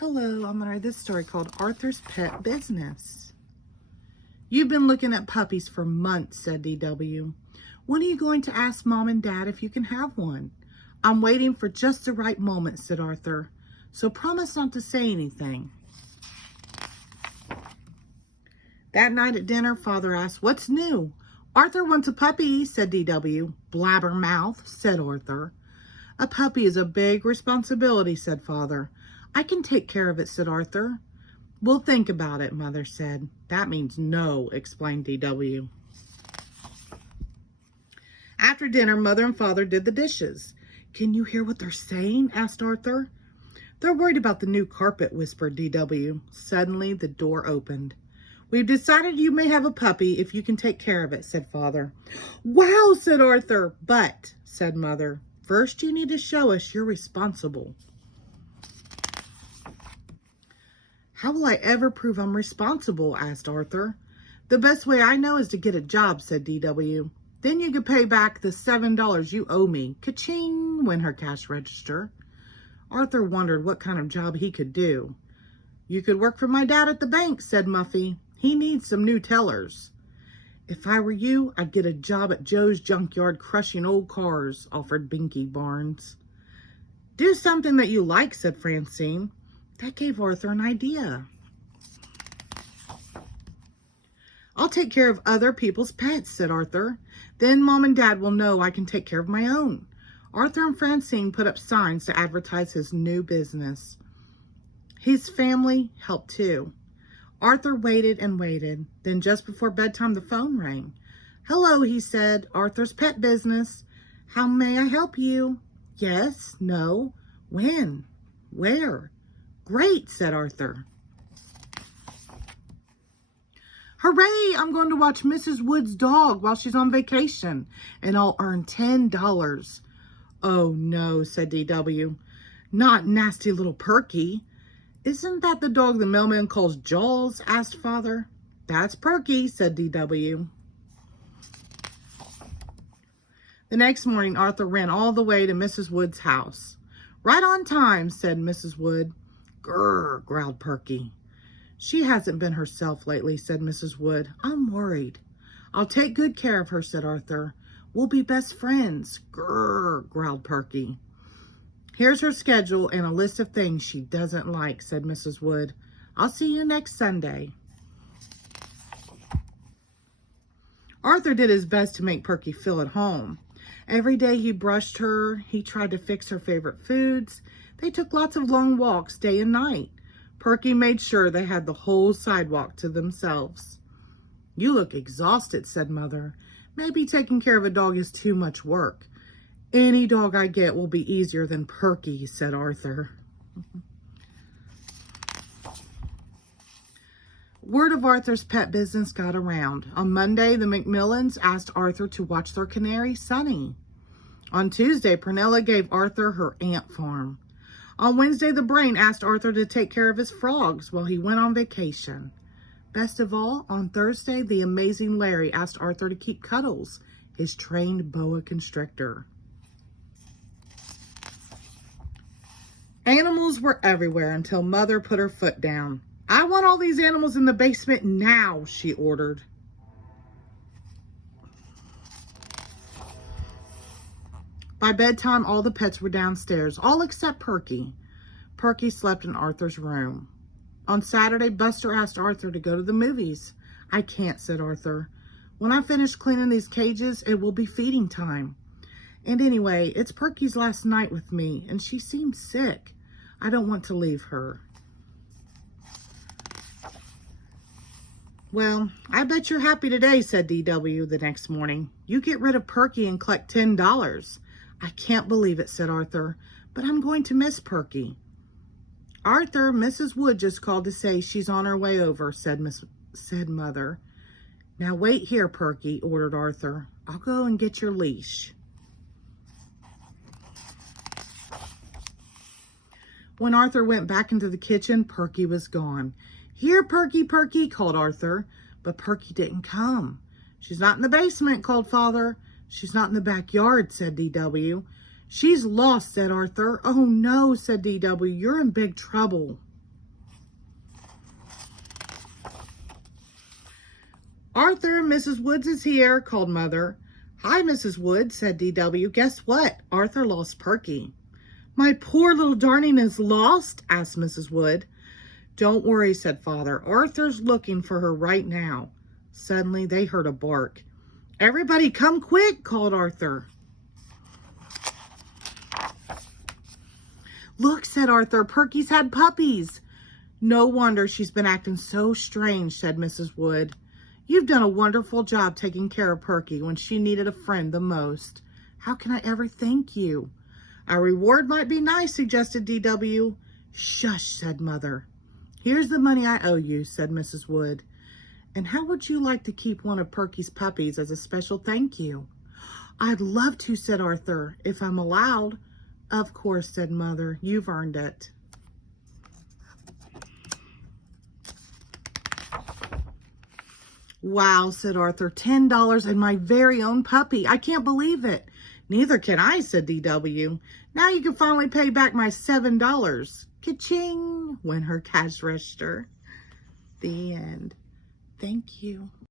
Hello, I'm going to read this story called Arthur's Pet Business. You've been looking at puppies for months, said DW. When are you going to ask Mom and Dad if you can have one? I'm waiting for just the right moment, said Arthur. So promise not to say anything. That night at dinner, Father asked, "What's new?" "Arthur wants a puppy," said DW. "Blabbermouth," said Arthur. "A puppy is a big responsibility," said Father. "I can take care of it," said Arthur. "We'll think about it," Mother said. "That means no," explained DW. After dinner, Mother and Father did the dishes. "Can you hear what they're saying?" asked Arthur. "They're worried about the new carpet," whispered DW. Suddenly, the door opened. "We've decided you may have a puppy if you can take care of it," said Father. "Wow," said Arthur. "But," said Mother, "first you need to show us you're responsible." "How will I ever prove I'm responsible?" asked Arthur. "The best way I know is to get a job," said DW. "Then you could pay back the $7 you owe me." Ka-ching went her cash register. Arthur wondered what kind of job he could do. "You could work for my dad at the bank," said Muffy. "He needs some new tellers." "If I were you, I'd get a job at Joe's junkyard crushing old cars," offered Binky Barnes. "Do something that you like," said Francine. That gave Arthur an idea. "I'll take care of other people's pets," said Arthur. "Then Mom and Dad will know I can take care of my own." Arthur and Francine put up signs to advertise his new business. His family helped too. Arthur waited and waited. Then just before bedtime, the phone rang. "Hello," he said. "Arthur's Pet Business. How may I help you?" "Yes, no, when, where?" "Great," said Arthur. "Hooray, I'm going to watch Mrs. Wood's dog while she's on vacation, and I'll earn $10. "Oh, no," said DW. "Not nasty little Perky." "Isn't that the dog the mailman calls Jaws?" asked Father. "That's Perky," said DW. The next morning, Arthur ran all the way to Mrs. Wood's house. "Right on time," said Mrs. Wood. "Grrr," growled Perky. "She hasn't been herself lately," said Mrs. Wood. "I'm worried." "I'll take good care of her," said Arthur. "We'll be best friends." "Grrr," growled Perky. "Here's her schedule and a list of things she doesn't like," said Mrs. Wood. "I'll see you next Sunday." Arthur did his best to make Perky feel at home. Every day he brushed her, he tried to fix her favorite foods. They took lots of long walks day and night. Perky made sure they had the whole sidewalk to themselves. "You look exhausted," said Mother. "Maybe taking care of a dog is too much work." "Any dog I get will be easier than Perky," said Arthur. Word of Arthur's pet business got around. On Monday, the Macmillans asked Arthur to watch their canary, Sunny. On Tuesday, Pernilla gave Arthur her ant farm. On Wednesday, the Brain asked Arthur to take care of his frogs while he went on vacation. Best of all, on Thursday, the amazing Larry asked Arthur to keep Cuddles, his trained boa constrictor. Animals were everywhere until Mother put her foot down. "I want all these animals in the basement now," she ordered. By bedtime, all the pets were downstairs, all except Perky. Perky slept in Arthur's room. On Saturday, Buster asked Arthur to go to the movies. "I can't," said Arthur. "When I finish cleaning these cages, it will be feeding time. And anyway, it's Perky's last night with me, and she seems sick. I don't want to leave her." "Well, I bet you're happy today," said DW the next morning. "You get rid of Perky and collect $10. "I can't believe it," said Arthur, "but I'm going to miss Perky." "Arthur, Mrs. Wood just called to say she's on her way over," said Mother. "Now wait here, Perky," ordered Arthur. "I'll go and get your leash." When Arthur went back into the kitchen, Perky was gone. "Here, Perky, Perky," called Arthur, but Perky didn't come. "She's not in the basement," called Father. "She's not in the backyard," said DW. "She's lost," said Arthur. "Oh no," said DW. "You're in big trouble." Arthur and Mrs. Woods is here, called Mother. Hi, Mrs. Woods, said D.W. Guess what? Arthur lost Perky. My poor little darling is lost? Asked Mrs. Wood. Don't worry, said Father. Arthur's looking for her right now. Suddenly, they heard a bark. Everybody come quick, called Arthur. Look, said Arthur, Perky's had puppies. No wonder she's been acting so strange, said Mrs. Wood. You've done a wonderful job taking care of Perky when she needed a friend the most. How can I ever thank you? A reward might be nice, suggested D.W. Shush, said Mother. Here's the money I owe you, said Mrs. Wood. And how would you like to keep one of Perky's puppies as a special thank you? I'd love to, said Arthur, if I'm allowed. Of course, said Mother. You've earned it. Wow, said Arthur, $10 and my very own puppy. I can't believe it. Neither can I, said D.W. Now you can finally pay back my $7. Ka-ching, went her cash register. The end. Thank you.